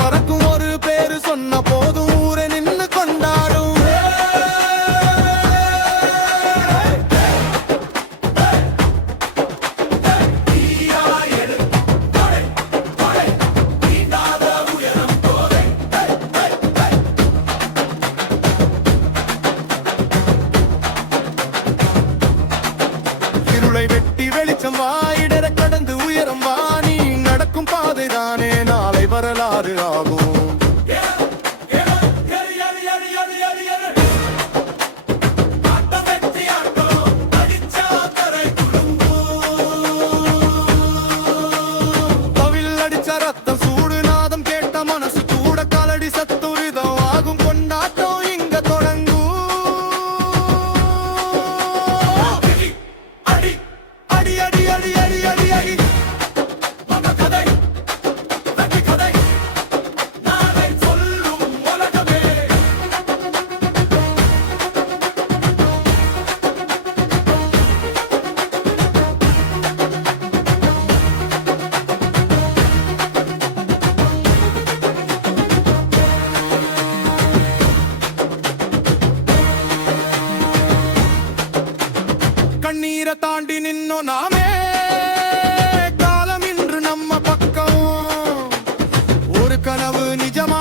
பறக்கும் ஒரு பேரு சொன்ன போதும் ஊரே நின்னு கொண்டாடும். இருளை வெட்டி வெளிச்சம் வா, இடரை கடந்து உயரம் வா, நீ நடக்கும் பாதைதானே நாளை வரலாறு ஆகும். தவில் அடிச்ச ரத்தம் சூடு நாதம் கேட்ட மனசு கூட காலடி சத்துரிதம் ஆகும். கொண்டாட்டம் இங்க தொடங்கும். அடி அடி அடி அடி அடி அடி அடி கதை வெற்றி கதை நாளை சொல்லும் உலகமே. கண்ணீரை தாண்டி நின்னோ நாமே, காலம் இன்று நம்ம பக்கம். ஒரு கனவு நிஜமா